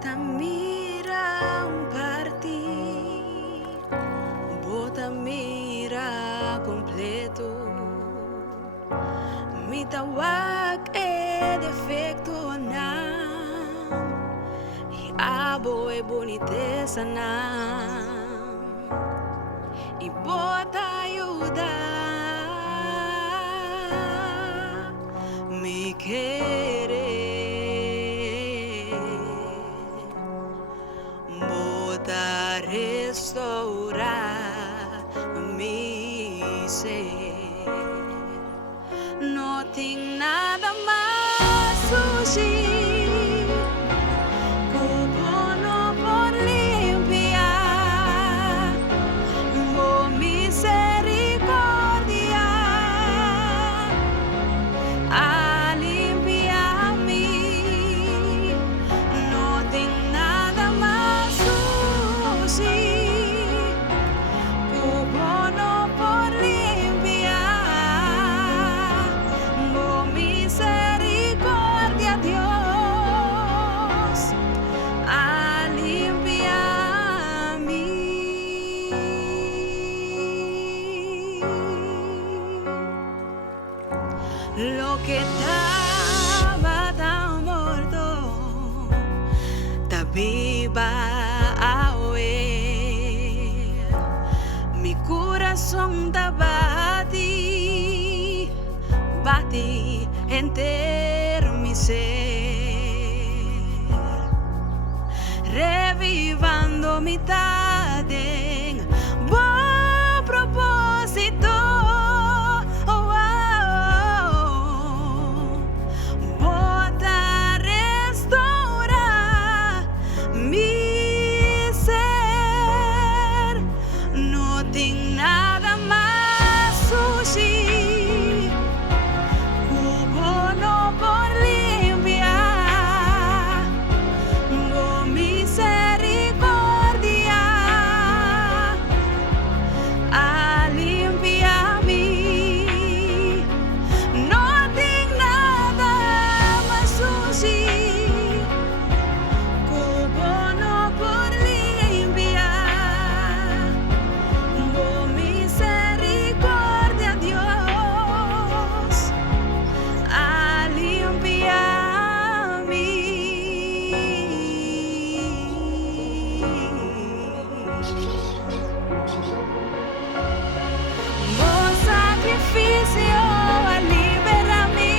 Bota mira parti, bota mira completo. Mi tawag defecto nam, iabo boniteza nam, ibota ayuda, mi querer. Bota restaurar mi ser. No tenho nada mais surgir, cubo no por limpiar, por misericórdia a limpiar-me. Não tenho nada mais surgir, cubo no por limpiar, por misericórdia Deus a limpiar-me. Lo que estaba tan muerto está viva hoy. Mi corazón está bate entero mi ser, revivando mi tarde, buen propósito. Bota restaurar mi ser. No tenho nada mais surgir, cubo no por limpiar, por misericórdia a limpiar-me. Não tenho nada mais surgir, cubo no por limpiar, por misericórdia Deus a limpiar-me. Bom sacrifício a liberar-me,